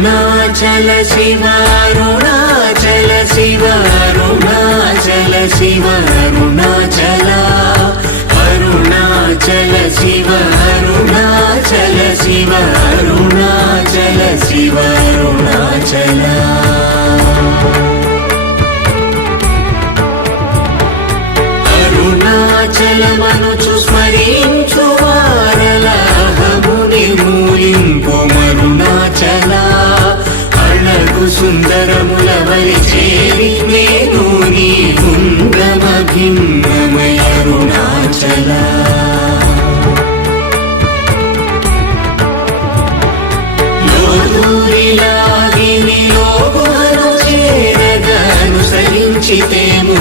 అరుణాచల శివ అరుణాచల శివ అరుణాచల శివ అరుణాచల అరుణాచల శివ అరుణాచల శివ అరుణాచల శివ అరుణాచల అరుణాచలమనుచు స్మరించు వారలహము నిర్మూలింపు మరుణాచల అళగు సుందరముల వలి చేరి నేను నీ గుండమ భిన్నమయ అరుణాచల లోదూరిలాగి నిలోగుహను చేరగ అనుసరించితేము